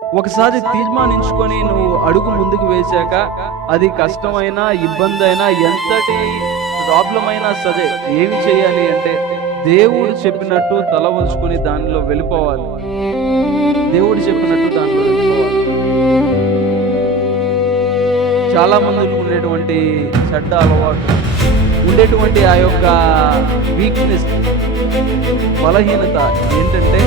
ఒకసారి తీర్మానించుకొని నువ్వు అడుగు ముందుకు వేశాక అది కష్టమైనా ఇబ్బంది అయినా ఎంతటి ప్రాబ్లం అయినా సరే ఏమి చేయాలి అంటే దేవుడు చెప్పినట్టు తల వంచుకొని దానిలో వెళ్ళిపోవాలి. దేవుడు చెప్పినట్టు దానిలో వెళ్ళిపోవాలి. చాలా మందికి ఉండేటువంటి చెడ్డ అలవాటు, ఉండేటువంటి ఆ యొక్క వీక్నెస్, బలహీనత ఏంటంటే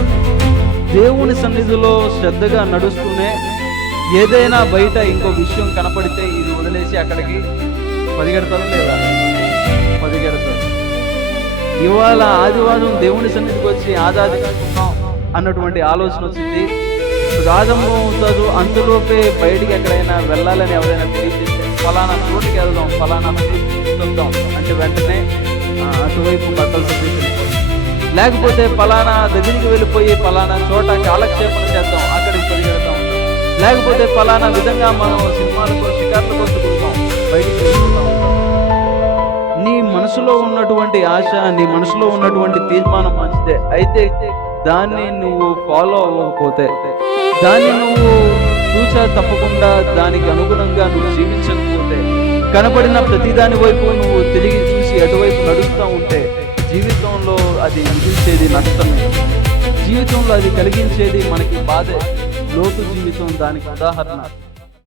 దేవుని సన్నిధిలో శ్రద్ధగా నడుస్తూనే ఏదైనా బయట ఇంకో విషయం కనపడితే ఇది వదిలేసి అక్కడికి పరిగెడతారు లేదా పరిగెడతారు. ఇవాళ ఆదివారం దేవుని సన్నిధికి వచ్చి ఆరాధించుకుందాం అన్నటువంటి ఆలోచన వచ్చింది, ప్రారంభం అవుతారు. అంతలోపే బయటికి ఎక్కడైనా వెళ్ళాలని ఎవరైనా తెలియజేస్తే ఫలానా చోటుకి వెళ్దాం, ఫలానా చూద్దాం అంటే వెంటనే అటువైపు బట్టలు వెళ్ళిపోతాం. లేకపోతే ఫలానా దగ్గరికి వెళ్ళిపోయి ఫలానా చోట కాలక్షేపణ చేద్దాం, అక్కడికి పరిగెడతాం. లేకపోతే ఫలానా విధంగా మనం సినిమాలకు షికార్లకు తిరుగుతాం, బయటికి వెళ్ళిపోతాం. నీ మనసులో ఉన్నటువంటి ఆశ, నీ మనసులో ఉన్నటువంటి తీర్మానం మంచిదే, అయితే దాన్ని నువ్వు ఫాలో అవ్వకపోతే, దాన్ని నువ్వు చూసా తప్పకుండా దానికి అనుగుణంగా నువ్వు జీవించకపోతే, కనబడిన ప్రతిదాని వైపు నువ్వు తిరిగి చూసి అటువైపు నడుస్తూ ఉంటే జీవితంలో అది మిగిల్చేది నష్టమే. జీవితంలో అది కలిగించేది మనకి బాధే. లోతు జీవితం దానికి ఉదాహరణ.